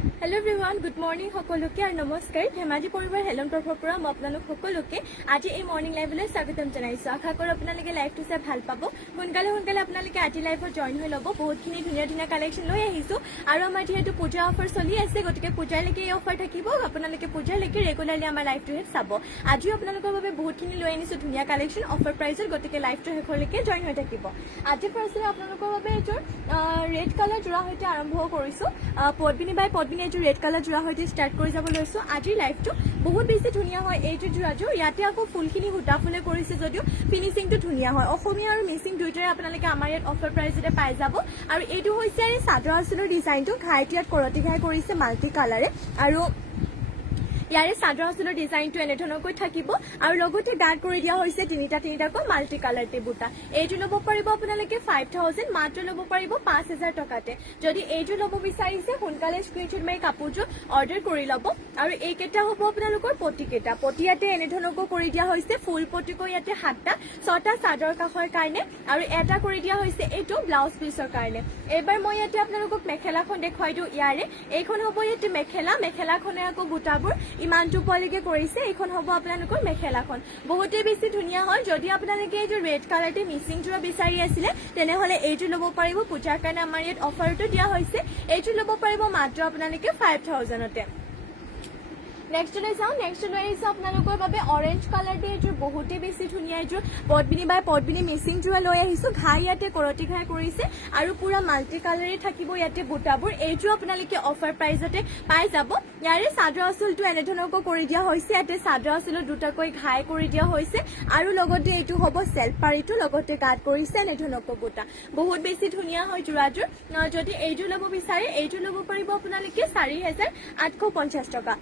Hello everyone, good morning সকলোকে আৰু নমস্কাৰ ধেমাজি পৰিবাৰ হেলন তৰফৰ পৰা মই আপোনালোক সকলোকে আজি এই মৰ্নিং লাইভলৈ স্বাগতম জনাইছো আশা কৰোঁ আপোনালোকে লাইভটো চাই ভাল পাব সোনকালে আপোনালোকে আজি লাইভত জইন হৈ ল'ব বহুতখিনি ধুনীয়া কালেকশ্যন লৈ আহিছো আৰু আমাৰ যিহেতু পূজা অফাৰ চলি আছে গতিকে পূজালৈকে এই অফাৰ থাকিব আপোনালোকে পূজালৈকে ৰেগুলাৰলি আমাৰ লাইভটোহে চাব আজিও আপোনালোকৰ বাবে বহুতখিনি লৈ আনিছো ধুনীয়া কালেকশ্যন অফাৰ প্ৰাইচত গতিকে লাইভটো শেষলৈকে জইন হৈ থাকিব আজি ফাৰ্ষ্টলি আপোনালোকৰ বাবে এইযোৰ ৰেড কালাৰ যোৰা সৈতে আৰম্ভ কৰিছো পদ্মিনী বাই পদ্মিনী এইযোৰ ৰেড কালাৰ যোৰা সৈতে ষ্টাৰ্ট কৰি যাব লৈছো আজিৰ লাইভটো বহুত বেছি ধুনীয়া হয় এইযোৰ যোৰাযোৰ ইয়াতে আকৌ ফুলখিনি সূতা ফুলে কৰিছে যদিও ফিনিচিংটো ধুনীয়া হয় অসমীয়া আৰু মিচিং দুইটাৰে আপোনালোকে আমাৰ ইয়াত অফাৰ প্ৰাইচতে পাই যাব আৰু এইটো হৈছে চাদৰ আঁচলৰ ডিজাইনটো ঘাইত ইয়াত কৰতি ঘাই কৰিছে মাল্টি কালাৰে আৰু ইয়াৰে চাদৰ আঁচলৰ ডিজাইনটো এনেধৰণকৈ থাকিব আৰু লগতে ডাৰ্ক কৰি দিয়া হৈছে তিনিটাকৈ মাল্টি কালাৰ বুটা এইটো ল'ব পাৰিব আপোনালোকে 5000 মাত্ৰ ল'ব পাৰিব 5000 টকাতে যদি এইটো ল'ব বিচাৰিছে সোনকালে স্ক্ৰীনশ্বট মাৰি কাপোৰযোৰ অৰ্ডাৰ কৰি ল'ব আৰু এইকেইটা হ'ব আপোনালোকৰ পটিকেইটা পটি ইয়াতে এনেধৰণকৈ কৰি দিয়া হৈছে ফুল পটিকৈ ইয়াতে 7টা 6টা চাদৰ কাষৰ কাৰণে আৰু এটা কৰি দিয়া হৈছে এইটো ব্লাউজ পিছৰ কাৰণে এইবাৰ মই ইয়াতে আপোনালোকক মেখেলাখন দেখুৱাই দিওঁ ইয়াৰে এইখন হ'ব ইয়াতে মেখেলাখনে আকৌ বুটাবোৰ ইমানটো পলিকে কৰিছে এইখন হ'ব আপোনালোকৰ মেখেলাখন বহুতেই বেছি ধুনীয়া হয় যদি আপোনালোকে এইটো ৰেড কালাৰতে মিচিং যোৰা বিচাৰি আছিলে তেনেহলে এইটো ল'ব পাৰিব পূজাৰ কাৰণে আমাৰ ইয়াত অফাৰটো দিয়া হৈছে এইটো ল'ব পাৰিব মাত্ৰ আপোনালোকে 5000তে নেক্সট লৈ যাওঁ নেক্সট লৈ আহিছে আপোনালোকৰ বাবে অৰেঞ্জ কালাৰটো এইযোৰ বহুতেই বেছি ধুনীয়া এইযোৰ পদ্মিনী বাই পদ্মিনী মিচিং যোৰা লৈ আহিছো ঘাই ইয়াতে কৰতি ঘাই কৰিছে আৰু পুৰা মাল্টি কালাৰে থাকিব ইয়াতে বুটাবোৰ এইযোৰ আপোনালোকে অফাৰ প্ৰাইজতে পাই যাব ইয়াৰে চাদৰ আঁচলটো এনেধৰণকৈ কৰি দিয়া হৈছে ইয়াতে চাদৰ আঁচলত দুটাকৈ ঘাই কৰি দিয়া হৈছে আৰু লগতে এইটো হ'ব চেল্ফ পাৰীটো লগতে গাত কৰিছে এনেধৰণকৈ বুটা বহুত বেছি ধুনীয়া হয় যোৰাযোৰ যদি এইযোৰ ল'ব বিচাৰে এইযোৰ ল'ব পাৰিব আপোনালোকে 4850 টকা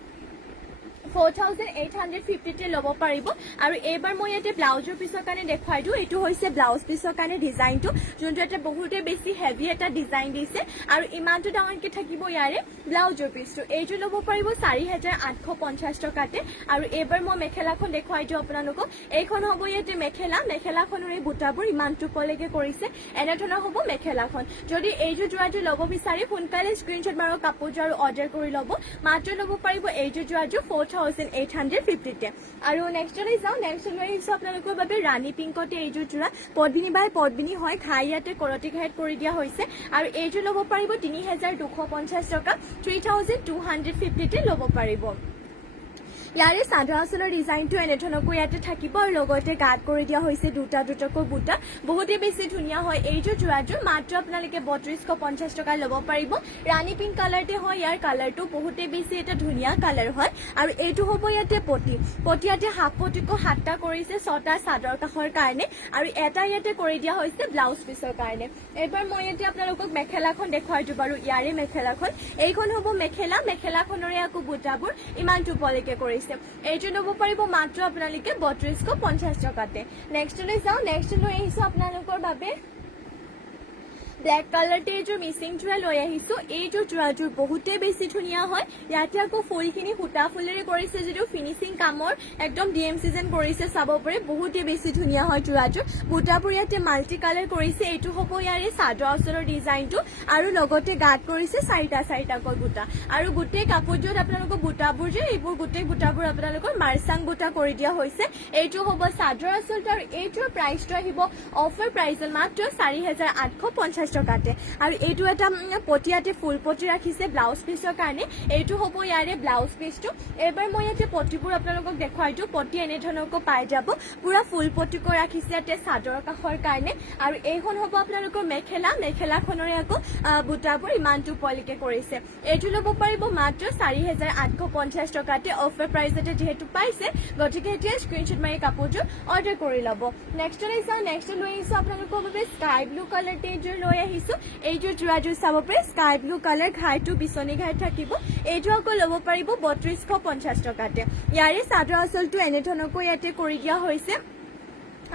4850তে ল'ব পাৰিব আৰু এইবাৰ মই ইয়াতে ব্লাউজৰ পিছৰ কাৰণে দেখুৱাই দিওঁ এইটো হৈছে ব্লাউজ পিছৰ কাৰণে ডিজাইনটো যোনটো এটা বহুতে বেছি হেভি এটা ডিজাইন দিছে আৰু ইমানটো ডাঙৰকে থাকিব ইয়াৰে ব্লাউজৰ পিছটো এইটো ল'ব পাৰিব 4850 টকাতে আৰু এইবাৰ মই মেখেলাখন দেখুৱাই দিওঁ আপোনালোকক এইখন হ'ব ইয়াতে মেখেলাখনৰ এই বুটাবোৰ ইমানটো পলেকে কৰিছে এনেধৰণৰ হ'ব মেখেলাখন যদি এইযোৰ যোৰাযোৰ ল'ব বিচাৰি সোনকালে স্ক্ৰীনশ্বট মাৰক কাপোৰযোৰ আৰু অৰ্ডাৰ কৰি ল'ব মাত্ৰ ল'ব পাৰিব এইযোৰ যোৰাযোৰ 4850তে আৰু নেক্সট লৈ যাওঁ নেক্সট লৈ আহিছো আপোনালোকৰ বাবে ৰাণী পিংকতে এইযোৰ যোৰা পদ্মিনী বাই পদ্মিনী হয় ঘাই ইয়াতে কৰতি ঘাইত কৰি দিয়া হৈছে আৰু এইযোৰ ল'ব পাৰিব 3250 টকা 3250তে ল'ব পাৰিব ইয়াৰে চাদৰ আঁচলৰ ডিজাইনটো এনেধৰণকৈ ইয়াতে থাকিব আৰু লগতে গাত কৰি দিয়া হৈছে দুটাকৈ বুটা বহুতেই বেছি ধুনীয়া হয় এইযোৰ যোৰাযোৰ মাত্ৰ আপোনালোকে 3250 টকা ল'ব পাৰিব ৰাণী পিংক কালাৰতে হয় ইয়াৰ কালাৰটো বহুতেই বেছি এটা ধুনীয়া কালাৰ হয় আৰু এইটো হ'ব ইয়াতে পটি ইয়াতে হাফ পটিকো 7টা কৰিছে 6টা চাদৰ কাষৰ কাৰণে আৰু এটা ইয়াতে কৰি দিয়া হৈছে ব্লাউজ পিছৰ কাৰণে এইবাৰ মই ইয়াতে আপোনালোকক মেখেলাখন দেখুৱাই দিওঁ বাৰু ইয়াৰে মেখেলাখন এইখন হ'ব মেখেলাখনৰে আকৌ বুটাবোৰ ইমানটো পলেকে কৰিছে এইটো ল'ব পাৰিব মাত্ৰ আপোনালোকে 3250 টকাতে নেক্সট লৈ যাওঁ নেক্সট লৈ আহিছো আপোনালোকৰ বাবে ব্লেক কালাৰতে এইযোৰ মিচিং যোৰা লৈ আহিছো এইযোৰ যোৰাযোৰ বহুতেই বেছি ধুনীয়া হয় ইয়াতে আকৌ ফুলখিনি সূতা ফুলেৰে কৰিছে যদিও ফিনিচিং কামৰ একদম ডিএম চিজন কৰিছে চাব পাৰে বহুতেই বেছি ধুনীয়া হয় যোৰাযোৰ বুটাবোৰ ইয়াতে মাল্টি কালাৰ কৰিছে এইটো হ'ব ইয়াৰে চাদৰ আঁচলৰ ডিজাইনটো আৰু লগতে গাত কৰিছে 4টাকৈ বুটা আৰু গোটেই কাপোৰযোৰত আপোনালোকৰ বুটাবোৰ যে এইবোৰ গোটেই বুটাবোৰ আপোনালোকৰ মাৰ্চাং বুটা কৰি দিয়া হৈছে এইটো হ'ব চাদৰ আঁচলটো আৰু এইটোৰ প্ৰাইচটো আহিব অফাৰ প্ৰাইচত মাত্ৰ 4850 টকাতে আৰু এইটো এটা পটিয়াতে ফুল পটি ৰাখিছে ব্লাউজ পিছৰ কাৰণে এইটো হ'ব ইয়াৰে ব্লাউজ পিছটো এবাৰ মই ইয়াতে পটিবোৰ আপোনালোকক দেখুৱাই দিওঁ পটি এনেধৰণকৈ পাই যাব পুৰা ফুল পটিকৈ ৰাখিছে ইয়াতে চাদৰ কাষৰ কাৰণে আৰু এইখন হ'ব আপোনালোকৰ মেখেলাখনৰে আকৌ বুটাবোৰ ইমানটো পলিকে কৰিছে এইটো ল'ব পাৰিব মাত্ৰ 4850 টকাতে অফাৰ প্ৰাইচতে যিহেতু পাইছে গতিকে এতিয়া স্ক্ৰীনশ্বট মাৰি কাপোৰযোৰ অৰ্ডাৰ কৰি ল'ব নেক্সট লৈ আহিছো আপোনালোকৰ বাবে স্কাই ব্লু কালাৰতে এইযোৰ লৈ আহিছো এইযোৰ যোৰাযোৰ চাব পাৰে স্কাই ব্লু কালাৰ ঘাইটো বিচনী ঘাই থাকিব এইটো আকৌ ল'ব পাৰিব 3250 টকাতে ইয়াৰে চাদৰ আঁচলটো এনেধৰণকৈ ইয়াতে কৰি দিয়া হৈছে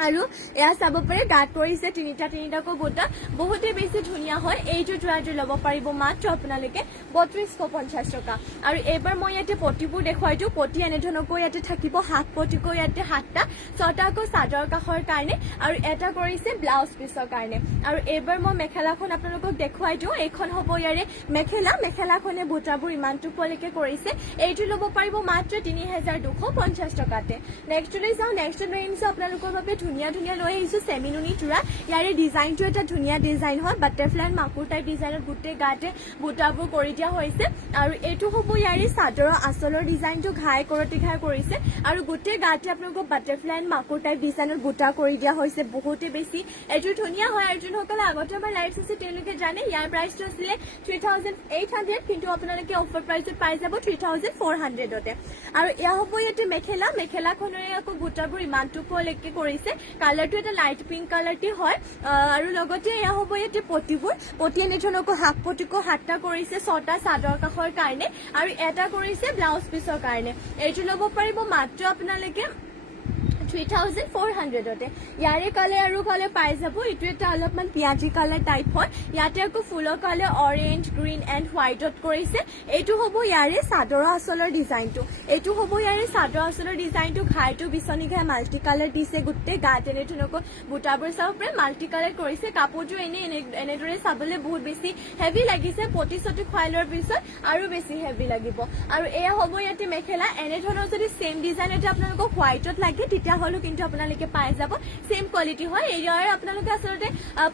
আৰু এয়া চাব পাৰে গাত কৰিছে তিনিটাকৈ বুটা বহুতে বেছি ধুনীয়া হয় এইটো যোৰাযোৰ ল'ব পাৰিব মাত্ৰ আপোনালোকে 3250 টকা আৰু এইবাৰ মই ইয়াতে পটিবোৰ দেখুৱাই দিওঁ পটি এনেধৰণকৈ ইয়াতে থাকিব হাফ পটিকৈ ইয়াতে 7টা 6টাকৈ চাদৰ কাষৰ কাৰণে আৰু এটা কৰিছে ব্লাউজ পিছৰ কাৰণে আৰু এইবাৰ মই মেখেলাখন আপোনালোকক দেখুৱাই দিওঁ এইখন হ'ব ইয়াৰে মেখেলাখনে বুটাবোৰ ইমানটোলৈকে কৰিছে এইটো ল'ব পাৰিব মাত্ৰ 3250 টকাতে নেক্সট লৈ যাওঁ নেক্সট লৈ আহিছোঁ আপোনালোকৰ বাবে ধুনীয়া লৈ আহিছোঁ চেমিনুনি যোৰা ইয়াৰে ডিজাইনটো এটা ধুনীয়া ডিজাইন হয় বাটাৰফ্লাই মাকুৰ টাইপ ডিজাইনত গোটেই গাতে বুটাবোৰ কৰি দিয়া হৈছে আৰু এইটো হ'ব ইয়াৰে চাদৰৰ আঁচলৰ ডিজাইনটো ঘাই কৰিছে আৰু গোটেই গাতে আপোনালোকক বাটাৰফ্লাই মাকুৰ টাইপ ডিজাইনত বুটা কৰি দিয়া হৈছে বহুতে বেছি এইটো ধুনীয়া হয় আৰু যোনসকলে আগতে আমাৰ লাইভ চাইছে তেওঁলোকে জানে ইয়াৰ প্ৰাইচটো আছিলে 3800 কিন্তু আপোনালোকে অফাৰ প্ৰাইচত পাই যাব 3400তে আৰু এয়া হ'ব ইয়াতে মেখেলাখনৰে আকৌ বুটাবোৰ ইমানটোলৈকে কৰিছে কালাৰটো এটা লাইট পিংক কালাৰটি হয় আৰু লগতে এয়া হ'ব ইয়াতে পটি এনেধৰণকৈ হাফ পটিকো 7টা কৰিছে 6টা চাদৰ কাষৰ কাৰণে আৰু এটা কৰিছে ব্লাউজ পিছৰ কাৰণে এইটো ল'ব পাৰিব মাত্ৰ আপোনালোকে 3400তে ইয়াৰে কালাৰ পাই যাব এইটো এটা অলপমান পিয়াজি কালাৰ টাইপ হয় ইয়াতে আকৌ ফুলৰ কালাৰ অৰেঞ্জ গ্ৰীণ এণ্ড হোৱাইটত কৰিছে এইটো হ'ব ইয়াৰে চাদৰ আঁচলৰ ডিজাইনটো ঘাইটো বিচনী ঘাই মাল্টি কালাৰ দিছে গোটেই গাত এনেধৰণকৈ বুটাবোৰ চাব পাৰে মাল্টি কালাৰ কৰিছে কাপোৰটো এনেদৰে চাবলৈ বহুত বেছি হেভি লাগিছে পটি চটি খুৱাই লোৱাৰ পিছত আৰু বেছি হেভি লাগিব আৰু এয়া হ'ব ইয়াতে মেখেলা এনেধৰণৰ যদি সেম ডিজাইন এটা আপোনালোকক হোৱাইটত লাগে তেতিয়া হলো কিন্তু আপোনালোকে পাই যাব সেম কোৱালিটি হয় ইয়াৰ আপোনালোকে আসলতে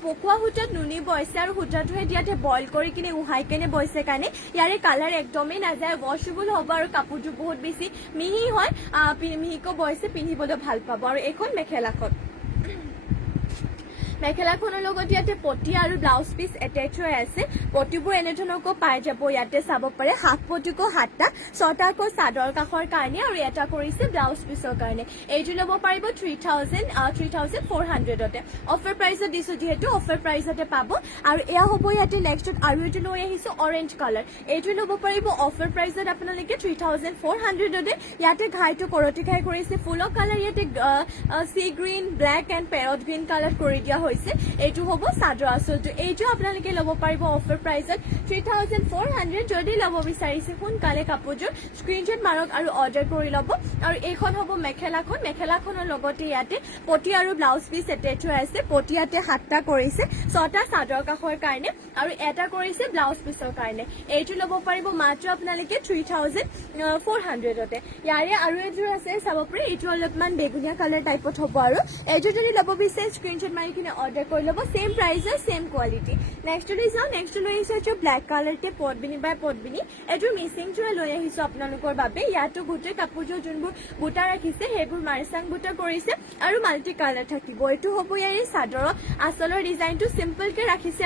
পকুৱা হুটাত নুনি বয়ছে আৰু হুটাটোহে দিয়াতে বইল কৰি কিনে উহাই কিনে বয়ছে কাৰণে ইয়াৰে কালাৰ একদমেই নাযায় ৱাশেবল হ'ব আৰু কাপোৰটো বহুত বেছি মিহি হয় মিহিকৈ বয়ছে পিন্ধিবলৈ ভাল পাব আৰু এখন মেখেলাখনৰ লগত ইয়াতে পটি আৰু ব্লাউজ পিচ এটেচ হৈ আছে পটিবোৰ এনেধৰণকৈ পাই যাব ইয়াতে চাব পাৰে হাফ পটিকো 7টা 6টাকৈ চাদৰ কাষৰ কাৰণে আৰু এটা কৰিছে ব্লাউজ পিছৰ কাৰণে এইটো ল'ব পাৰিব 3400তে অফাৰ প্ৰাইচত দিছো যিহেতু অফাৰ প্ৰাইচতে পাব আৰু এয়া হ'ব ইয়াতে নেক্সটত আৰু এটো লৈ আহিছো অৰেঞ্জ কালাৰ এইটো ল'ব পাৰিব অফাৰ প্ৰাইচত আপোনালোকে 3400তে ইয়াতে ঘাইটো কৰতি ঘাই কৰিছে ফুলৰ কালাৰ ইয়াতে সি green black and parrot green colour কৰি দিয়া এইটো হ'ব চাদৰ আঁচলটো এইটো আপোনালোকে ল'ব পাৰিব অফাৰ প্ৰাইচত 3400 যদি ল'ব বিচাৰিছে সোনকালে কাপোৰযোৰ স্ক্ৰীনশ্বট মাৰক আৰু অৰ্ডাৰ কৰি ল'ব আৰু এইখন হ'ব মেখেলাখনৰ লগতে ইয়াতে পটি আৰু ব্লাউজ পিচ এটেচ হৈ আছে পটি ইয়াতে 7টা কৰিছে 6টা চাদৰ কাষৰ কাৰণে আৰু এটা কৰিছে ব্লাউজ পিছৰ কাৰণে এইটো ল'ব পাৰিব মাত্ৰ আপোনালোকে 3400তে ইয়াৰে আৰু এযোৰ আছে চাব পাৰে এইটো অলপমান বেগুনীয়া কালাৰ টাইপত হ'ব আৰু এইটো যদি ল'ব বিচাৰে স্ক্ৰীনশ্বট মাৰি কিনে অৰ্ডাৰ কৰি ল'ব সেম প্ৰাইচৰ সেম কোৱালিটি নেক্সট লৈ যাওঁ নেক্সট লৈ আহিছো ব্লেক কালাৰতে পটবিনি বাই পটবিনি এইযোৰ মিচিং যোৰা লৈ আহিছো আপোনালোকৰ বাবে ইয়াতো গোটেই কাপোৰযোৰ যোনবোৰ বুটা ৰাখিছে সেইবোৰ মাৰ্চাং বুটা কৰিছে আৰু মাল্টি কালাৰ থাকিব এইটো হ'ব ইয়াৰে চাদৰৰ আঁচলৰ ডিজাইনটো চিম্পলকে ৰাখিছে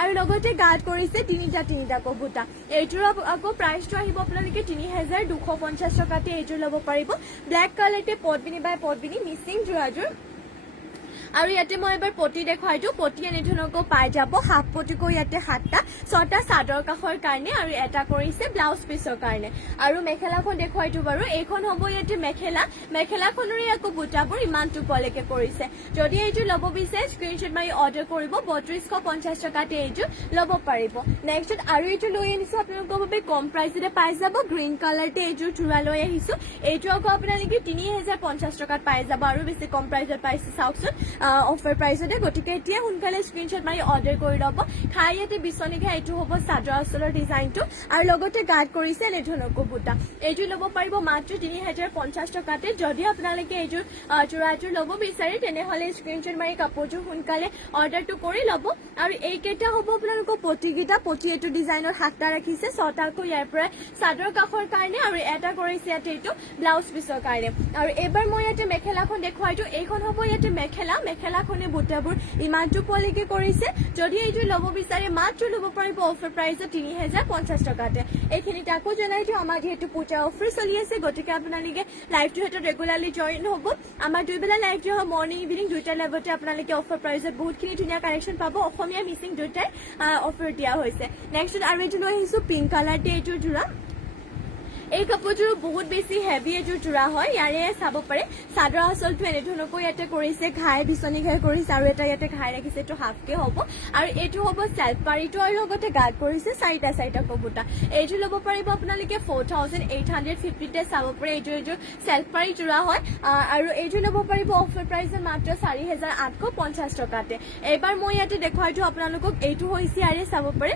আৰু লগতে গাত কৰিছে তিনিটাকৈ বুটা এইটোৰ আকৌ প্ৰাইচটো আহিব আপোনালোকে 3250 টকাতে এইযোৰ ল'ব পাৰিব ব্লেক কালাৰতে পটবিনি বাই পটবিনি মিচিং যোৰাযোৰ আৰু ইয়াতে মই এবাৰ পটি দেখুৱাই দিওঁ পটি এনেধৰণকৈ পাই যাব হাফ পটিকৈ ইয়াতে 7টা 6টা চাদৰ কাষৰ কাৰণে আৰু এটা কৰিছে ব্লাউজ পিছৰ কাৰণে আৰু মেখেলাখন দেখুৱাই দিওঁ বাৰু এইখন হ'ব ইয়াতে মেখেলাখনৰে আকৌ বুটাবোৰ ইমানটোলৈকে কৰিছে যদি এইযোৰ ল'ব বিচাৰে স্ক্ৰীনশ্বট মাৰি অৰ্ডাৰ কৰিব 3250 টকাতে এইযোৰ ল'ব পাৰিব নেক্সট আৰু এইটো লৈ আনিছো আপোনালোকৰ বাবে কম প্ৰাইচতে পাই যাব গ্ৰীণ কালাৰতে এইযোৰ যোৰা লৈ আহিছো এইটো আকৌ আপোনালোকে 3050 টকাত পাই যাব আৰু বেছি কম প্ৰাইচত পাইছে চাওকচোন অফাৰ প্ৰাইচতে গতিকে এতিয়া সোনকালে স্ক্ৰীনশ্বট মাৰি অৰ্ডাৰ কৰি ল'ব খাই ইয়াতে বিচনী ঘাই এইটো হ'ব চাদৰ আঁচলৰ ডিজাইনটো আৰু লগতে গাত কৰিছে এনেধৰণকৈ বুটা এইটো ল'ব পাৰিব মাত্ৰ 3050 টকাতে যদি আপোনালোকে এইযোৰ যোৰাযোৰ ল'ব বিচাৰে তেনেহ'লে স্ক্ৰীনশ্বট মাৰি কাপোৰযোৰ সোনকালে অৰ্ডাৰটো কৰি ল'ব আৰু এইকেইটা হ'ব আপোনালোকৰ পটিকেইটা পটি এইটো ডিজাইনৰ 7টা ৰাখিছে 6টাকৈ ইয়াৰ পৰা চাদৰ কাষৰ কাৰণে আৰু এটা কৰিছে ইয়াতে এইটো ব্লাউজ পিছৰ কাৰণে আৰু এইবাৰ মই ইয়াতে মেখেলাখন দেখুৱাই দিওঁ এইখন হ'ব ইয়াতে মেখেলাখনে বুটাবোৰ ইমানটোলৈকে কৰিছে যদি এইটো ল'ব বিচাৰে মাত্ৰ ল'ব পাৰিব অফাৰ প্ৰাইচত 3050 টকাতে এইখিনিত আকৌ জনাই দিওঁ আমাৰ যিহেতু পূজা অফাৰ চলি আছে গতিকে আপোনালোকে লাইভটো হেতত ৰেগুলাৰলি জইন হ'ব আমাৰ দুইবেলা লাইভটো হয় মৰ্নিং ইভিনিং দুইটা লাইভতে আপোনালোকে অফাৰ প্ৰাইচত বহুতখিনি ধুনীয়া কালেকশ্যন পাব অসমীয়া মিচিং দুইটাই অফাৰ দিয়া হৈছে নেক্সট আৰু এইটো লৈ আহিছো পিংক কালাৰতে এইটোৰ যোৰা এই কাপোৰযোৰ বহুত বেছি হেভি এযোৰ যোৰা হয় ইয়াৰে চাব পাৰে চাদৰ আঁচলটো এনেধৰণকৈ ইয়াতে কৰিছে ঘাই বিচনী ঘাই কৰিছে আৰু এটা ইয়াতে ঘাই ৰাখিছে এইটো হাফকে হ'ব আৰু এইটো হ'ব চেল্ফ পাৰীটো আৰু লগতে গাৰ্ড কৰিছে চাৰিটা চাৰিটা কবুটা এইটো ল'ব পাৰিব আপোনালোকে 4850 তে চাব পাৰে এইযোৰ চেল্ফ পাৰী যোৰা হয় আৰু এইটো ল'ব পাৰিব অফাৰ প্ৰাইচত মাত্ৰ 4850 টকাতে এইবাৰ মই ইয়াতে দেখুৱাইছো আপোনালোকক এইটো হৈছে ইয়াৰে চাব পাৰে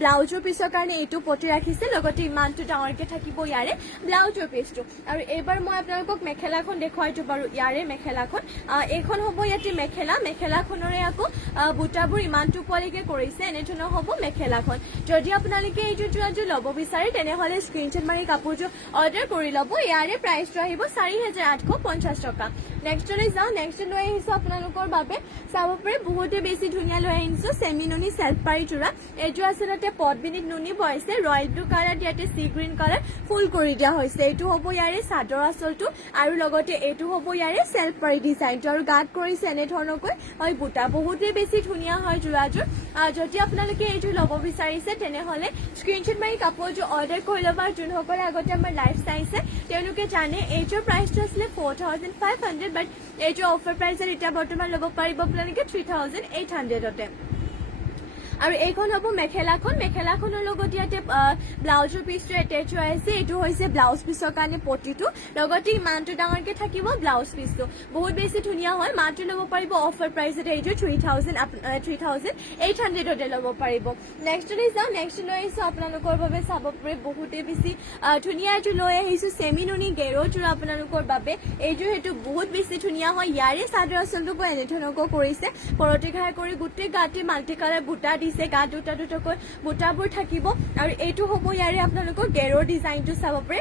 ব্লাউজৰ পিছৰ কাৰণে এইটো পটি ৰাখিছে লগতে ইমানটো ডাঙৰকে থাকিব ইয়াৰে ব্লাউজৰ পিছটো আৰু এইবাৰ মই আপোনালোকক মেখেলাখন দেখুৱাইছো বাৰু ইয়াৰে মেখেলাখন এইখন হ'ব ইয়াতে মেখেলাখনৰে আকৌ বুটাবোৰ ইমানটো পোৱালৈকে কৰিছে এনেধৰণৰ হ'ব মেখেলাখন যদি আপোনালোকে এইযোৰ যোৰাযোৰ ল'ব বিচাৰে তেনেহ'লে স্ক্ৰীনশ্বট মাৰি কাপোৰযোৰ অৰ্ডাৰ কৰি ল'ব ইয়াৰে প্ৰাইচটো আহিব 4850 টকা নেক্সটলৈ যাওঁ নেক্সট লৈ আহিছো আপোনালোকৰ বাবে চাব পাৰে বহুতে বেছি ধুনীয়া লৈ আহিছো চেমি নুনি চেল্ফ পাৰী যোৰা এইযোৰ আচলতে পদ্মিনীত নুনি বৈছে ৰয়েল ব্লু কালাৰ ইয়াতে সি গ্ৰীণ কালাৰ ফুল কৰি দিয়া হৈছে এইটো হ'ব ইয়াৰে চাদৰ আঁচলটো আৰু লগতে এইটো হ'ব ইয়াৰে চেল্ফ পাৰী ডিজাইনটো আৰু গাত কৰিছে এনেধৰণকৈ হয় বুটা বহুতেই বেছি ধুনীয়া হয় যোৰাযোৰ যদি আপোনালোকে এইযোৰ ল'ব বিচাৰিছে তেনেহ'লে স্ক্ৰীনশ্বট মাৰি কাপোৰযোৰ অৰ্ডাৰ কৰি ল'ব আৰু যোনসকলে আগতে আমাৰ লাইভ চাইছে তেওঁলোকে জানে এইযোৰ প্ৰাইচটো আছিলে 4500 বাট এইযোৰ অফাৰ প্ৰাইচত এতিয়া বৰ্তমান ল'ব পাৰিব আপোনালোকে 3800তে আৰু এইখন হ'ব মেখেলাখনৰ লগত ইয়াতে ব্লাউজৰ পিছটো এটেচ হৈ আছে এইটো হৈছে ব্লাউজ পিছৰ কাৰণে পটিটো লগতে ইমানটো ডাঙৰকে থাকিব ব্লাউজ পিছটো বহুত বেছি ধুনীয়া হয় মাত্ৰ ল'ব পাৰিব অফাৰ প্ৰাইচত এইযোৰ 3800তে ল'ব পাৰিব নেক্সটলৈ যাওঁ নেক্সট লৈ আহিছো আপোনালোকৰ বাবে চাব পাৰে বহুতে বেছি ধুনীয়া এইটো লৈ আহিছো চেমি নুনি গেৰো যোৰা আপোনালোকৰ বাবে এইযোৰ সেইটো বহুত বেছি ধুনীয়া হয় ইয়াৰে চাদৰ আঁচলটো এনেধৰণকৈ কৰিছে কৰতি ঘাই কৰি গোটেই গাতে মাল্টি কালাৰ বুটা দিছে গাত দুটাকৈ বুটাবোৰ থাকিব আৰু এইটো হ'ব ইয়াৰে আপোনালোকৰ গেৰৰ ডিজাইনটো চাব পাৰে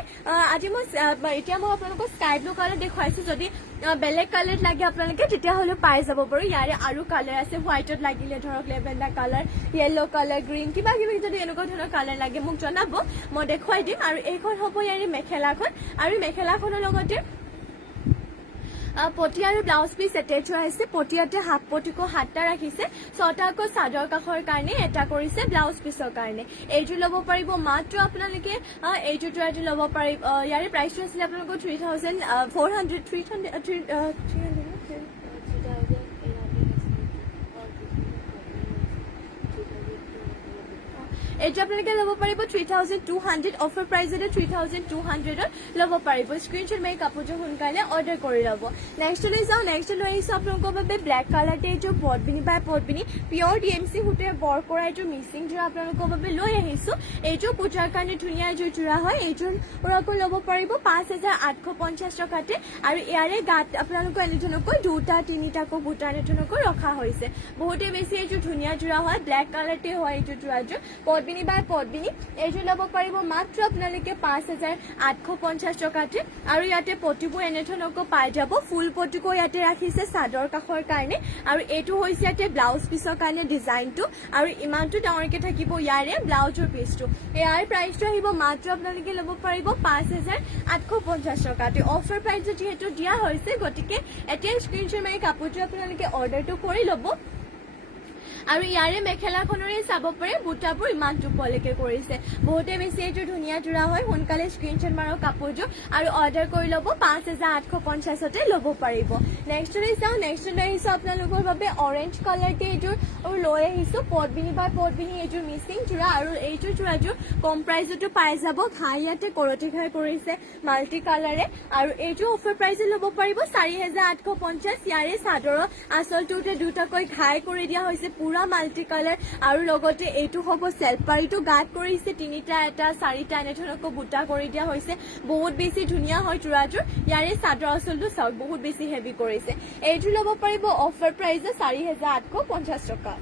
এতিয়া মই আপোনালোকক স্কাই ব্লু কালাৰ দেখুৱাইছো যদি বেলেগ কালাৰ লাগে আপোনালোকে তেতিয়াহ'লে পাই যাব বাৰু ইয়াৰে আৰু কালাৰ আছে হোৱাইটত লাগিলে ধৰক lavender colour yellow colour green কিবা কিবি যদি এনেকুৱা ধৰণৰ কালাৰ লাগে মোক জনাব মই দেখুৱাই দিম আৰু এইখন হ'ব ইয়াৰে মেখেলাখন আৰু মেখেলাখনৰ লগতে পটি আৰু ব্লাউজ পিচ এটেচ হৈ আছে পটিয়াতে হাফ পটিকো 7টা ৰাখিছে 6টাকৈ চাদৰ কাষৰ কাৰণে এটা কৰিছে ব্লাউজ পিছৰ কাৰণে এইযোৰ ল'ব পাৰিব মাত্ৰ আপোনালোকে এইযোৰ যোৰাটো ল'ব পাৰিব ইয়াৰে প্ৰাইচটো আছিলে আপোনালোকৰ 3,400 এইটো আপোনালোকে ল'ব পাৰিব 3200 অফাৰ প্ৰাইচতে 3200ত ল'ব পাৰিব স্ক্ৰীনশ্বট মাৰি কাপোৰযোৰ সোনকালে অৰ্ডাৰ কৰি ল'ব নেক্সটলৈ যাওঁ নেক্সট লৈ আহিছো আপোনালোকৰ বাবে ব্লেক কালাৰতে এইযোৰ পদ্মিনী বাই পদ্মিনী পিয়ৰ DMC সূতাৰে বৰ কৰা এইযোৰ মিচিং যোৰা আপোনালোকৰ বাবে লৈ আহিছো এইযোৰ পূজাৰ কাৰণে ধুনীয়া এযোৰ যোৰা হয় এইযোৰ আকৌ ল'ব পাৰিব 5850 টকাতে আৰু ইয়াৰে গাত আপোনালোকৰ এনেধৰণকৈ দুটা তিনিটাকৈ বুটা এনেধৰণকৈ ৰখা হৈছে বহুতে বেছি এইযোৰ ধুনীয়া যোৰা হয় ব্লেক কালাৰতে হয় এইযোৰ যোৰাযোৰ পদ্মিনী বাই পদ্মিনী এইযোৰ ল'ব পাৰিব মাত্ৰ আপোনালোকে 5850 টকাতে আৰু ইয়াতে পটিবোৰ এনেধৰণকৈ পাই যাব ফুল পটিকো ইয়াতে ৰাখিছে চাদৰ কাষৰ কাৰণে আৰু এইটো হৈছে ইয়াতে ব্লাউজ পিছৰ কাৰণে ডিজাইনটো আৰু ইমানটো ডাঙৰকে থাকিব ইয়াৰে ব্লাউজৰ পিছটো ইয়াৰ প্ৰাইচটো আহিব মাত্ৰ আপোনালোকে ল'ব পাৰিব 5850 টকাতে অফাৰ প্ৰাইচটো যিহেতু দিয়া হৈছে গতিকে এতিয়া স্ক্ৰীনশ্বট মাৰি কাপোৰটো আপোনালোকে অৰ্ডাৰটো কৰি ল'ব আৰু ইয়াৰে মেখেলাখনৰে চাব পাৰে বুটাবোৰ ইমানটো পোৱালৈকে কৰিছে বহুতে বেছি এইযোৰ ধুনীয়া যোৰা হয় সোনকালে স্ক্ৰীনশ্বট মাৰক কাপোৰযোৰ আৰু অৰ্ডাৰ কৰি ল'ব 5850তে ল'ব পাৰিব নেক্সটলৈ যাওঁ নেক্সট লৈ আহিছো আপোনালোকৰ বাবে অৰেঞ্জ কালাৰতে এইযোৰ লৈ আহিছো পদ্মিনী বাই পদ্মিনী এইযোৰ মিচিং যোৰা আৰু এইযোৰ যোৰাযোৰ কম প্ৰাইচতো পাই যাব ঘাই ইয়াতে কৰতি ঘাই কৰিছে মাল্টি কালাৰে আৰু এইযোৰ অফাৰ প্ৰাইচত ল'ব পাৰিব 4850 ইয়াৰে চাদৰৰ আঁচলটোতে দুটাকৈ ঘাই কৰি দিয়া হৈছে পুৰা মাল্টি কালাৰ আৰু লগতে এইটো হ'ব চেল্ফ পাৰীটো গাত কৰিছে তিনিটা এটা চাৰিটা এনেধৰণকৈ বুটা কৰি দিয়া হৈছে বহুত বেছি ধুনীয়া হয় যোৰাযোৰ ইয়াৰে চাদৰ আঁচলটো চাওক বহুত বেছি হেভি কৰিছে এইটো ল'ব পাৰিব অফাৰ প্ৰাইচত 4850 টকা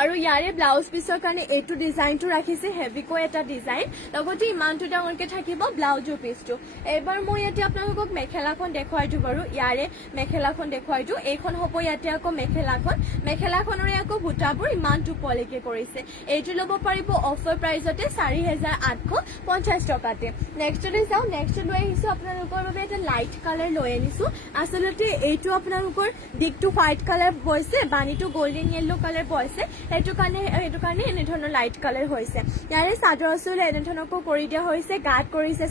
আৰু ইয়াৰে ব্লাউজ পিছৰ কাৰণে এইটো ডিজাইনটো ৰাখিছে হেভিকৈ এটা ডিজাইন লগতে ইমানটো ডাঙৰকে থাকিব ব্লাউজৰ পিছটো এবাৰ মই ইয়াতে আপোনালোকক মেখেলাখন দেখুৱাই দিওঁ বাৰু ইয়াৰে মেখেলাখন দেখুৱাই দিওঁ এইখন হ'ব ইয়াতে আকৌ মেখেলাখনৰে আকৌ বুটাবোৰ ইমানটো পোৱালৈকে কৰিছে এইটো ল'ব পাৰিব অফাৰ প্ৰাইচতে 4850 টকাতে নেক্সটলৈ যাওঁ নেক্সট লৈ আহিছো আপোনালোকৰ বাবে এটা লাইট কালাৰ লৈ আনিছো আচলতে এইটো আপোনালোকৰ দিকটো হোৱাইট কালাৰ বৈছে বাণীটো গল্ডেন য়েল্লো কালাৰ বৈছে সেইটো কাৰণে এনেধৰণৰ লাইট কালাৰ হৈছে ইয়াৰে চাদৰ আঁচল এনেধৰণকৈ কৰি দিয়া হৈছে গাঁত কৰিছে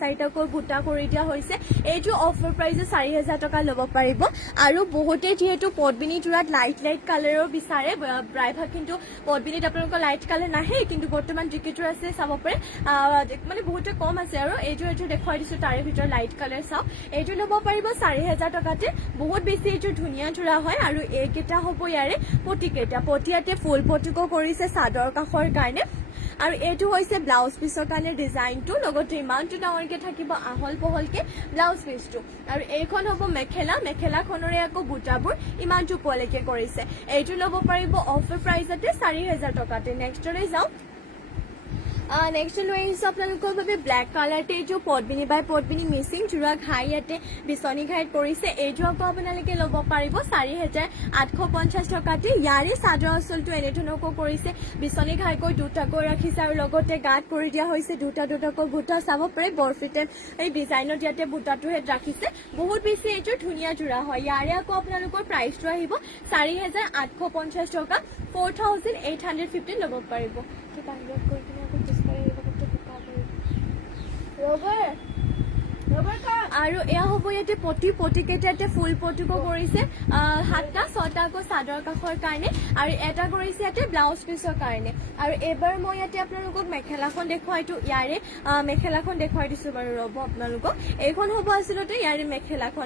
চাৰিটাকৈ বুটা কৰি দিয়া হৈছে এইটো অফাৰ প্ৰাইচে 4000 টকা ল'ব পাৰিব আৰু বহুতে যিহেতু পদ্মিনী জোৰাত লাইট কালাৰৰ বিচাৰে প্ৰায়ভাগ কিন্তু পদ্মিনীত আপোনালোকৰ লাইট কালাৰ নাহে কিন্তু বৰ্তমান যিকেইযোৰ আছে চাব পাৰে মানে বহুতে কম আছে আৰু এইযোৰ দেখুৱাই দিছো তাৰে ভিতৰত লাইট কালাৰ চাওক এইযোৰ ল'ব পাৰিব 4000 টকাতে বহুত বেছি এইযোৰ ধুনীয়া জোৰা হয় আৰু এইকেইটা হ'ব ইয়াৰে পটিয়াতে ফুল পটিকো কৰিছে চাদৰ কাষৰ কাৰণে আৰু এইটো হৈছে ব্লাউজ পিছৰ কাৰণে ডিজাইনটো লগতে ইমানটো ডাঙৰকে থাকিব আহল পহলকে ব্লাউজ পিছটো আৰু এইখন হ'ব মেখেলাখনৰে আকৌ বুটাবোৰ ইমানটো পোৱালৈকে কৰিছে এইটো ল'ব পাৰিব অফাৰ প্ৰাইচতে 4000 টকাতে নেক্সটলৈ যাওঁ নেক্সট লৈ আহিছো আপোনালোকৰ বাবে ব্লেক কালাৰতে এইযোৰ পদ্মিনী বাই পদ্মিনী মিচিং জোৰা ঘাই ইয়াতে বিচনী ঘাইত পৰিছে এইযোৰ আকৌ আপোনালোকে ল'ব পাৰিব 4850 টকাতে ইয়াৰে চাদৰ আঁচলটো এনেধৰণকৈ কৰিছে বিচনী ঘাইকৈ দুটাকৈ ৰাখিছে আৰু লগতে গাঁত কৰি দিয়া হৈছে দুটাকৈ বুটা চাব পাৰে বৰফিটেল এই ডিজাইনত ইয়াতে বুটাটোহে ৰাখিছে বহুত বেছি এইযোৰ ধুনীয়া জোৰা হয় ইয়াৰে আকৌ আপোনালোকৰ প্ৰাইচটো আহিব 4850 টকা 4815 ল'ব পাৰিব আৰু এয়া হ'ব ইয়াতে পটিকেইটাতে ফুল পটিকো কৰিছে 7টা 6টা আকৌ চাদৰ কাষৰ কাৰণে আৰু এটা কৰিছে ইয়াতে ব্লাউজ পিছৰ কাৰণে আৰু এবাৰ মই ইয়াতে আপোনালোকক মেখেলাখন দেখুৱাইতো ইয়াৰে মেখেলাখন দেখুৱাই দিছো বাৰু ৰ'ব আপোনালোকক এইখন হ'ব আচলতে ইয়াৰে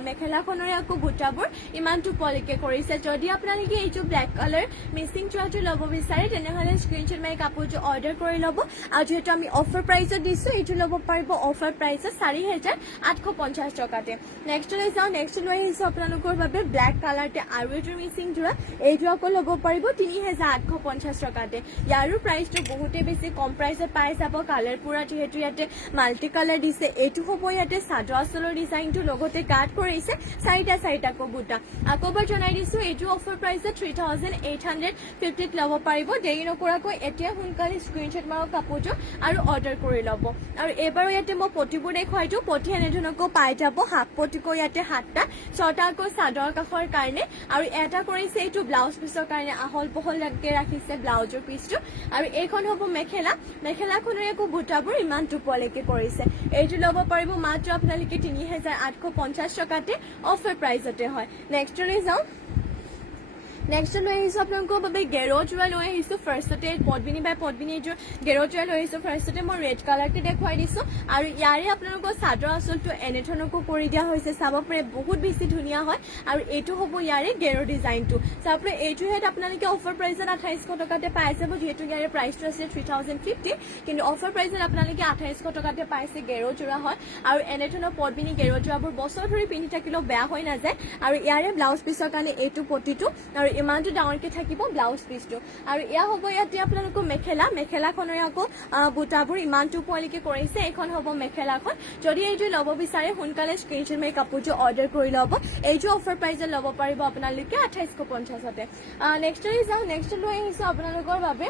মেখেলাখনৰে আকৌ বুটাবোৰ ইমানটো পলিকে কৰিছে যদি আপোনালোকে এইটো ব্লেক কালাৰ মিচিং জোৰাটো ল'ব বিচাৰে তেনেহ'লে স্ক্ৰীনশ্বট মাৰি কাপোৰটো অৰ্ডাৰ কৰি ল'ব আৰু যিহেতু আমি অফাৰ প্ৰাইচত দিছো এইটো ল'ব পাৰিব অফাৰ প্ৰাইচত 4850 টকাতে নেক্সটলৈ যাওঁ নেক্সট লৈ আহিছো আপোনালোকৰ বাবে ব্লেক কালাৰতে আৰু এইটো মিচিং জোৰা এইটো আকৌ ল'ব পাৰিব 3850 টকাতে ইয়াৰো প্ৰাইচটো বহুতে বেছি কম প্ৰাইচত পাই যাব কালাৰ পুৰা যিহেতু ইয়াতে মাল্টি কালাৰ দিছে এইটো হ'ব ইয়াতে চাদৰ আঁচলৰ ডিজাইনটো লগতে গাঁত কৰিছে চাৰিটাকৈ বুটা আকৌবাৰ জনাই দিছো এইটো অফাৰ প্ৰাইচত 3850 ল'ব পাৰিব দেৰি নকৰাকৈ এতিয়া সোনকালে স্ক্ৰীনশ্বট মাৰক কাপোৰটো আৰু অৰ্ডাৰ কৰি ল'ব আৰু এইবাৰো ইয়াতে মই পটিবোৰ দেখুৱাই দিওঁ পটি এনেধৰণকৈ পাই যাব হাফ পটিকৈ ইয়াতে 7টা 6টা আকৌ চাদৰ কাষৰ কাৰণে আৰু এটা কৰিছে এইটো ব্লাউজ পিছৰ কাৰণে আহল পহলকে ৰাখিছে ব্লাউজৰ পিছটো আৰু এইখন হ'ব মেখেলাখনৰ আকৌ বুটাবোৰ ইমানটো পোৱালৈকে কৰিছে এইটো ল'ব পাৰিব মাত্ৰ আপোনালোকে 3850 টকাতে অফাৰ প্ৰাইচতে হয় নেক্সটলৈ যাওঁ নেক্সট লৈ আহিছো আপোনালোকৰ বাবে গেৰো জোৰা লৈ আহিছো ফাৰ্ষ্টতে পদ্মিনী বাই পদ্মিনী এইযোৰ গেৰো জোৰা লৈ আহিছো ফাৰ্ষ্টতে মই ৰেড কালাৰটো দেখুৱাই দিছো আৰু ইয়াৰে আপোনালোকৰ চাদৰ আঁচলটো এনেধৰণকৈ কৰি দিয়া হৈছে চাব পাৰে বহুত বেছি ধুনীয়া হয় আৰু এইটো হ'ব ইয়াৰে গেৰো ডিজাইনটো চাব পাৰে এইটোহে আপোনালোকে অফাৰ প্ৰাইচত 2800 টকাতে পাই যাব যিহেতু ইয়াৰে প্ৰাইচটো আছে 3050 কিন্তু অফাৰ প্ৰাইচত আপোনালোকে 2800 টকাতে পাইছে গেৰো জোৰা হয় আৰু এনেধৰণৰ পদ্মিনী গেৰো জোৰাবোৰ বছৰ ধৰি পিন্ধি থাকিলেও বেয়া হৈ নাযায় আৰু ইয়াৰে ব্লাউজ পিছৰ কাৰণে এইটো পটিটো আৰু ইমানটো ডাঙৰকে থাকিব ব্লাউজ পিছটো আৰু এয়া হ'ব ইয়াতে আপোনালোকৰ মেখেলাখনৰ আকৌ বুটাবোৰ ইমানটো পোৱালৈকে কৰিছে এইখন হ'ব মেখেলাখন যদি এইটো ল'ব বিচাৰে সোনকালে স্ক্ৰীনশ্বট মাৰি কাপোৰটো অৰ্ডাৰ কৰি ল'ব এইটো অফাৰ প্ৰাইচত ল'ব পাৰিব আপোনালোকে 2850তে নেক্সটলৈ যাওঁ নেক্সট লৈ আহিছো আপোনালোকৰ বাবে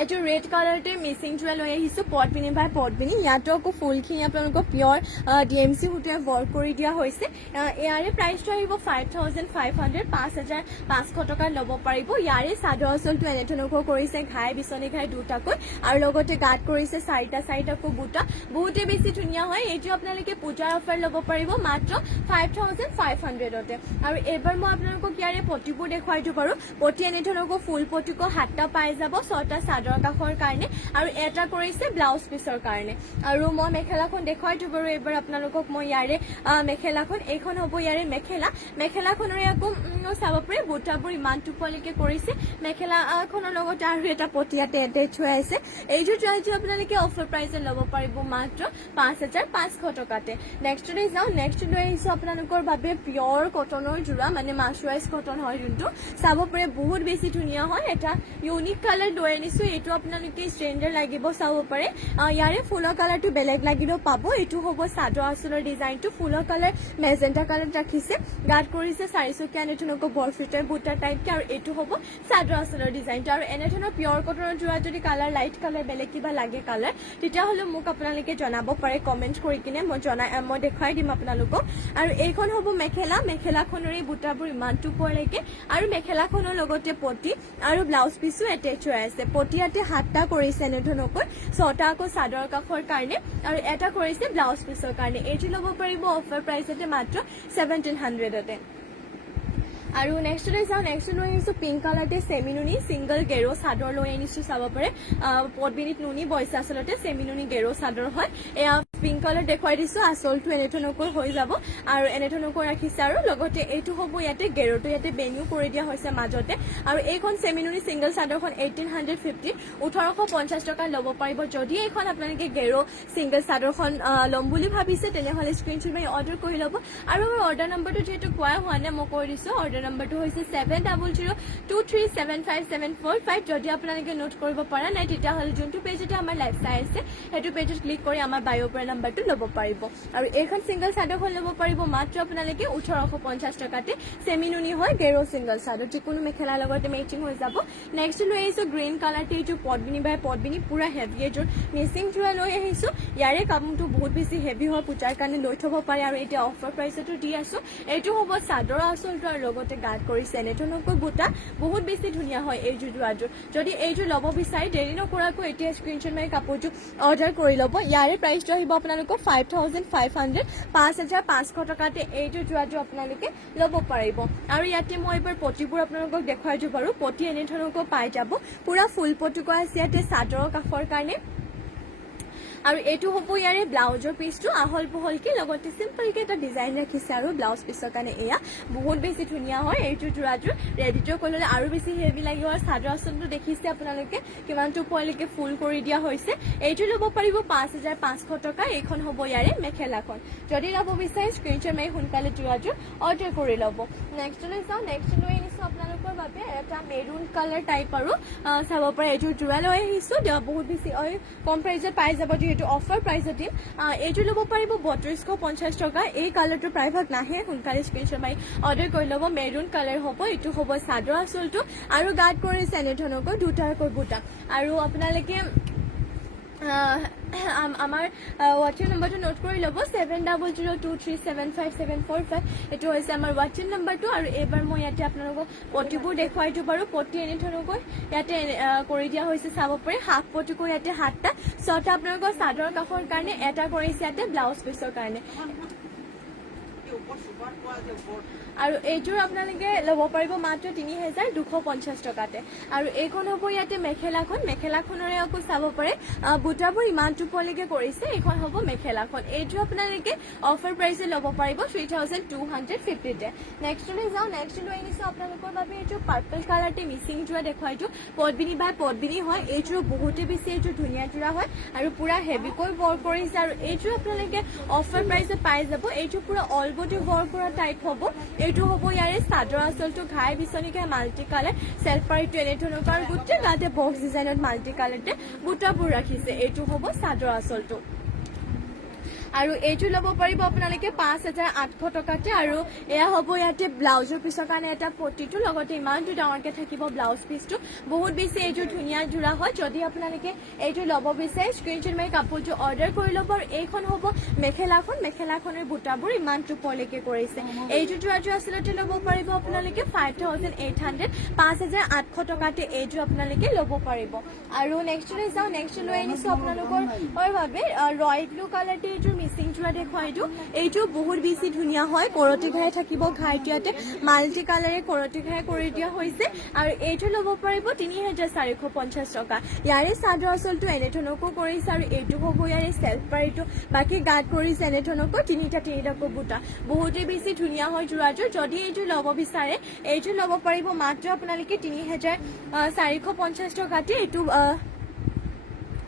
এইটো ৰেড কালাৰতে মিচিং জোৰা লৈ আহিছো পদ্মিনী বাই পদ্মিনী ইয়াতো আকৌ ফুলখিনি আপোনালোকৰ পিয়ৰ DMC সূতাৰে ৱৰ্ক কৰি দিয়া হৈছে ইয়াৰে প্ৰাইচটো আহিব 5500 5500 টকা ল'ব পাৰিব ইয়াৰে চাদৰ আঁচলটো এনেধৰণকৈ কৰিছে ঘাই বিচনী ঘাই দুটাকৈ আৰু লগতে গাঁত কৰিছে চাৰিটাকৈ বুটা বহুতে বেছি ধুনীয়া হয় এইটো আপোনালোকে পূজাৰ অফাৰ ল'ব পাৰিব মাত্ৰ 5500তে আৰু এইবাৰ মই আপোনালোকক ইয়াৰে পটিবোৰ দেখুৱাই দিওঁ বাৰু পটি এনেধৰণকৈ ফুল পটিকো 7টা পাই যাব 6টা চাদৰ কাষৰ কাৰণে আৰু এটা কৰিছে ব্লাউজ পিছৰ কাৰণে আৰু মই মেখেলাখন দেখুৱাই দিওঁ বাৰু এইবাৰ আপোনালোকক মই ইয়াৰে মেখেলাখন এইখন হ'ব ইয়াৰে মেখেলাখনৰে আকৌ চাব পাৰে বুটাবোৰ ইমানটো পোৱালৈকে কৰিছে মেখেলাখনৰ লগতে আৰু এটা পটিয়াতে এটেচ হৈ আছে এইযোৰ জোৰাটো আপোনালোকে অফাৰ প্ৰাইচত ল'ব পাৰিব মাত্ৰ 5500 টকাতে নেক্সটলৈ যাওঁ নেক্সট লৈ আহিছো আপোনালোকৰ বাবে পিয়ৰ কটনৰ জোৰা মানে মাছৰাইজ কটন হয় যোনটো চাব পাৰে বহুত বেছি ধুনীয়া হয় এটা ইউনিক কালাৰ লৈ আনিছো এইটো আপোনালোকে ষ্টেণ্ডাৰ্ড লাগিব চাব পাৰে ইয়াৰে ফুলৰ কালাৰটো বেলেগ লাগিলেও পাব এইটো হ'ব চাদৰ আঁচলৰ ডিজাইনটো ফুলৰ কালাৰ মেজেণ্টা কালাৰত ৰাখিছে গাত কৰিছে চাৰিচকীয়া এনেধৰণৰ বৰফিটাৰ বুটাৰ টাইপকে আৰু এইটো হ'ব চাদৰ আঁচলৰ ডিজাইনটো আৰু এনেধৰণৰ পিয়ৰ কটনৰ যোৰা যদি কালাৰ লাইট কালাৰ বেলেগ কিবা লাগে কালাৰ তেতিয়াহ'লে মোক আপোনালোকে জনাব পাৰে কমেণ্ট কৰি কিনে মই দেখুৱাই দিম আপোনালোকক আৰু এইখন হ'ব মেখেলাখনৰ এই বুটাবোৰ ইমানটো পোৱালৈকে আৰু মেখেলাখনৰ লগতে পটি আৰু ব্লাউজ পিছো এটেচ হৈ আছে পটি ইয়াতে 7টা কৰিছে এনেধৰণকৈ 6টা আকৌ চাদৰ কাষৰ কাৰণে আৰু এটা কৰিছে ব্লাউজ পিছৰ কাৰণে এইটো ল'ব পাৰিব অফাৰ প্ৰাইচতে মাত্ৰ 1700তে আৰু নেক্সট লৈ যাওঁ নেক্সট লৈ আহিছোঁ পিংক কালাৰতে চেমি নুনি ছিংগল গেৰো চাদৰ লৈ আনিছোঁ চাব পাৰে পদ্মিনীত নুনি বৈছে আচলতে চেমি নুনি গেৰো চাদৰ হয় এয়া পিংক কালাৰ দেখুৱাই দিছোঁ আচলটো এনেধৰণকৈ হৈ যাব আৰু এনেধৰণকৈ ৰাখিছে আৰু লগতে এইটো হ'ব ইয়াতে গেৰোটো ইয়াতে বেনিও কৰি দিয়া হৈছে মাজতে আৰু এইখন চেমি নুনি ছিংগল চাদৰখন 1850 1850 টকা ল'ব পাৰিব যদি এইখন আপোনালোকে গেৰো ছিংগল চাদৰখন ল'ম বুলি ভাবিছে তেনেহ'লে স্ক্ৰীনশ্বট মাৰি অৰ্ডাৰ কৰি ল'ব আৰু আমাৰ অৰ্ডাৰ নম্বৰটো যিহেতু কোৱা হোৱা নাই মই কৈ দিছোঁ অৰ্ডাৰ নম্বৰটো হৈছে 7002375745 যদি আপোনালোকে নোট কৰিব পৰা নাই তেতিয়াহ'লে যোনটো পেজতে আমাৰ লাইভ চাই আছে সেইটো পেজত ক্লিক কৰি আমাৰ বায়'ৰ পৰা নাম্বাৰটো ল'ব পাৰিব আৰু এইখন ছিংগল চাদৰখন ল'ব পাৰিব মাত্ৰ আপোনালোকে 1850 টকাতে চেমি নুনি হয় গেৰো ছিংগল চাদৰ যিকোনো মেখেলাৰ লগতে মেচিং হৈ যাব নেক্সট লৈ আহিছোঁ গ্ৰীণ কালাৰটো এইটো পদ্মিনী পুৰা হেভি এযোৰ মিচিং যোৰা লৈ আহিছোঁ ইয়াৰে কামটো বহুত বেছি হেভি হয় পূজাৰ কাৰণে লৈ থ'ব পাৰে আৰু এতিয়া অফাৰ প্ৰাইচতো দি আছোঁ এইটো হ'ব চাদৰ আঁচলটো আৰু লগতে গাত কৰিছে এনেধৰণকৈ বুটা বহুত বেছি ধুনীয়া হয় এইযোৰ যোৰাযোৰ যদি এইযোৰ ল'ব বিচাৰে দেৰি নকৰাকৈ এতিয়া স্ক্ৰীনশ্বট মাৰি কাপোৰযোৰ অৰ্ডাৰ কৰি ল'ব ইয়াৰে প্ৰাইচটো আহিব আপোনালোকৰ 5500 5500 টকাতে এইযোৰ যোৰাযোৰ আপোনালোকে ল'ব পাৰিব আৰু ইয়াতে মই এইবাৰ পটিবোৰ আপোনালোকক দেখুৱাই দিওঁ বাৰু পটি এনেধৰণকৈ পাই যাব পুৰা ফুল পটি কৰা আছে ইয়াতে চাদৰৰ কাষৰ কাৰণে আৰু এইটো হ'ব ইয়াৰে ব্লাউজৰ পিচটো আহল বহলকে লগতে চিম্পলকে এটা ডিজাইন ৰাখিছে আৰু ব্লাউজ পিচৰ কাৰণে এয়া বহুত বেছি ধুনীয়া হয় এইযোৰ যোৰাযোৰ ৰেডিটো ক'লে আৰু বেছি হেভি লাগিব আৰু চাদৰ আঁচলটো দেখিছে আপোনালোকে কিমানটো পোৱালৈকে ফুল কৰি দিয়া হৈছে এইটো ল'ব পাৰিব 5500 টকা এইখন হ'ব ইয়াৰে মেখেলাখন যদি ল'ব বিচাৰে স্ক্ৰীনশ্বট মাৰি সোনকালে যোৰাযোৰ অৰ্ডাৰ কৰি ল'ব নেক্সট লৈ যাওঁ নেক্সট লৈ আনিছোঁ আপোনালোকৰ বাবে এটা মেৰুন কালাৰ টাইপ আৰু চাব পাৰে এইযোৰ যোৰা লৈ আহিছোঁ বহুত বেছি কম প্ৰাইজত পাই যাব যিহেতু অফাৰ প্ৰাইচত দিম এইটো ল'ব পাৰিব 3250 টকা এই কালাৰটো প্ৰায়ভাগ নাহে সোনকালে স্ক্ৰীনশ্বট মাৰি অৰ্ডাৰ কৰি ল'ব মেৰুন কালাৰ হ'ব এইটো হ'ব চাদৰ আঁচলটো আৰু গাত কৰিছে এনেধৰণকৈ দুটাকৈ বুটা আৰু আপোনালোকে আমাৰ হোৱাটছএপ নম্বৰটো নোট কৰি ল'ব 7002375745 এইটো হৈছে আমাৰ হোৱাটছএপ নম্বৰটো আৰু এইবাৰ মই ইয়াতে আপোনালোকক পটিবোৰ দেখুৱাই দিওঁ বাৰু পটি এনেধৰণকৈ ইয়াতে কৰি দিয়া হৈছে চাব পাৰে হাফ পটিকৈ ইয়াতে 7টা 6টা আপোনালোকৰ চাদৰ কাষৰ কাৰণে এটা কৰিছে ইয়াতে ব্লাউজ পিচৰ কাৰণে আৰু এইযোৰ আপোনালোকে ল'ব পাৰিব মাত্ৰ 3250 টকাতে আৰু এইখন হ'ব ইয়াতে মেখেলাখনৰে আকৌ চাব পাৰে বুটাবোৰ ইমানটো পোৱালৈকে কৰিছে এইখন হ'ব মেখেলাখন এইযোৰ আপোনালোকে অফাৰ প্ৰাইচে ল'ব পাৰিব 3250তে নেক্সটলৈ যাওঁ নেক্সট লৈ আনিছোঁ আপোনালোকৰ বাবে এইযোৰ পাৰ্পল কালাৰতে মিচিং যোৰা দেখুৱাই দিওঁ পদ্মিনী হয় এইযোৰ বহুতে বেছি এইযোৰ ধুনীয়া যোৰা হয় আৰু পুৰা হেভিকৈ ৱৰ কৰিছে আৰু এইযোৰ আপোনালোকে অফাৰ প্ৰাইচে পাই যাব এইযোৰ পুৰা অল বডি ৱৰ কৰা টাইপ হ'ব এইটো হ'ব ইয়াৰে চাদৰ আঁচলটো ঘাই বিচনীকে মাল্টি কালাৰ চেল্ফ পাৰিটো এনেধৰণৰ আৰু গোটেই গাতে বক্স ডিজাইনত মাল্টি কালাৰতে বুটাবোৰ ৰাখিছে এইটো হ'ব চাদৰ আঁচলটো আৰু এইটো ল'ব পাৰিব আপোনালোকে 5800 টকাতে আৰু এয়া হ'ব ইয়াতে ব্লাউজৰ পিছৰ কাৰণে এটা পটিটো লগতে ইমানটো ডাঙৰকে থাকিব ব্লাউজ পিচটো বহুত বেছি এইযোৰ ধুনীয়া যোৰা হয় যদি আপোনালোকে এইটো ল'ব বিচাৰে স্ক্ৰীনশ্বট মাৰি কাপোৰটো অৰ্ডাৰ কৰি ল'ব আৰু এইখন হ'ব মেখেলাখনৰ বুটাবোৰ ইমানটো পোৱালৈকে কৰিছে এইযোৰ যোৰাযোৰ আচলতে ল'ব পাৰিব আপোনালোকে 5800 টকাতে এইযোৰ আপোনালোকে ল'ব পাৰিব আৰু নেক্সটলৈ যাওঁ নেক্সট লৈ আনিছোঁ আপোনালোকৰ বাবে ৰয়েল ব্লু কালাৰতে এইযোৰ মিচিং যোৰা দেখুৱাই দিওঁ এইটো বহুত বেছি ধুনীয়া হয় কৰতি ঘাই থাকিব ঘাইটো ইয়াতে মাল্টি কালাৰে কৰতি ঘাই কৰি দিয়া হৈছে আৰু এইটো ল'ব পাৰিব 3450 টকা ইয়াৰে চাদৰ আঁচলটো এনেধৰণকৈ কৰিছে আৰু এইটো হ'ব ইয়াৰে চেল্ফ পাৰিটো বাকী গাত কৰিছে এনেধৰণকৈ তিনিটাকৈ বুটা বহুতেই বেছি ধুনীয়া হয় যোৰাযোৰ যদি এইটো ল'ব বিচাৰে এইটো ল'ব পাৰিব মাত্ৰ আপোনালোকে 3450 টকাতে এইটো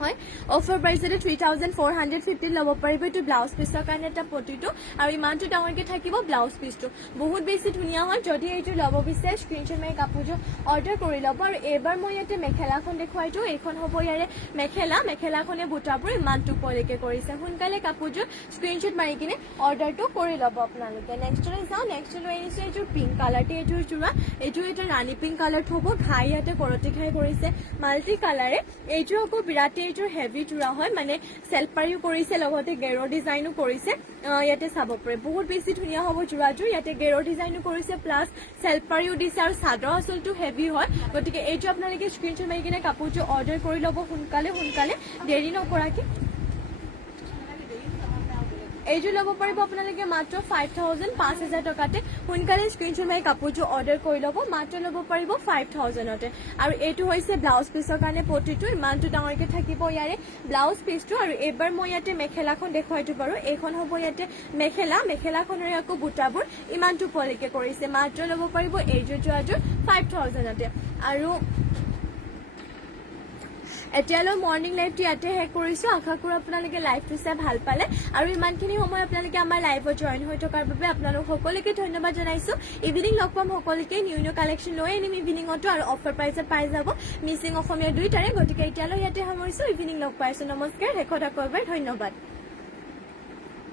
হয় অফাৰ প্ৰাইচতে 3450 ল'ব পাৰিব এইটো ব্লাউজ পিচৰ কাৰণে এটা পটিটো আৰু ইমানটো ডাঙৰকৈ থাকিব ব্লাউজ পিচটো বহুত বেছি ধুনীয়া হয় যদি এইটো ল'ব বিচাৰে স্ক্ৰীনশ্বট মাৰি কাপোৰযোৰ অৰ্ডাৰ কৰি ল'ব আৰু এইবাৰ মই ইয়াতে মেখেলাখন দেখুৱাইছোঁ এইখন হ'ব ইয়াৰে মেখেলাখনে বুটাবোৰ ইমানটো পলৈকে কৰিছে সোনকালে কাপোৰযোৰ স্ক্ৰীনশ্বট মাৰি কিনে অৰ্ডাৰটো কৰি ল'ব আপোনালোকে নেক্সটলৈ যাওঁ নেক্সটলৈ আনিছোঁ এইযোৰ পিংক কালাৰটো এইযোৰ যোৰা এইযোৰ এটা ৰাণী পিংক কালাৰটো হ'ব ঘাই ইয়াতে কৰতি ঘাই কৰিছে মাল্টি কালাৰে এইযোৰ আকৌ বিৰাটেই এইযোৰ হেভি যোৰা হয় মানে চেল্ফ পাৰিও কৰিছে লগতে গেৰ ডিজাইনো কৰিছে ইয়াতে চাব পাৰে বহুত বেছি ধুনীয়া হ'ব যোৰাযোৰ ইয়াতে গেৰ ডিজাইনো কৰিছে প্লাছ চেল্ফ পাৰিও দিছে আৰু চাদৰ আচলটো হেভি হয় গতিকে এইটো আপোনালোকে স্ক্ৰীনশ্বট মাৰি কিনে কাপোৰযোৰ অৰ্ডাৰ কৰি ল'ব সোনকালে দেৰি নকৰাকে এইযোৰ ল'ব পাৰিব আপোনালোকে মাত্ৰ 5000 টকাতে সোনকালে স্ক্ৰীনশ্বট মাৰি কাপোৰযোৰ অৰ্ডাৰ কৰি ল'ব মাত্ৰ ল'ব পাৰিব 5000তে আৰু এইটো হৈছে ব্লাউজ পিচৰ কাৰণে পটিটো ইমানটো ডাঙৰকৈ থাকিব ইয়াৰে ব্লাউজ পিচটো আৰু এইবাৰ মই ইয়াতে মেখেলাখন দেখুৱাই দিওঁ বাৰু এইখন হ'ব ইয়াতে মেখেলাখনৰ আকৌ বুটাবোৰ ইমানটো পলৈকে কৰিছে মাত্ৰ ল'ব পাৰিব এইযোৰ যোৱাযোৰ 5000তে আৰু এতিয়ালৈ মৰ্ণিং লাইভটো ইয়াতে শেষ কৰিছোঁ আশা কৰোঁ আপোনালোকে লাইভটো চাই ভাল পালে আৰু ইমানখিনি সময় আপোনালোকে আমাৰ লাইভত জইন হৈ থকাৰ বাবে আপোনালোক সকলোকে ধন্যবাদ জনাইছোঁ ইভিনিং লগ পাম সকলোকে নিউ কালেকশ্যন লৈ আনিম ইভিনিঙতো আৰু অফাৰ প্ৰাইচত পাই যাব মিচিং অসমীয়া দুইটাৰে গতিকে এতিয়ালৈ ইয়াতে সামৰিছোঁ ইভিনিং লগ পাইছোঁ নমস্কাৰ শেষত আকৌ এবাৰ ধন্যবাদ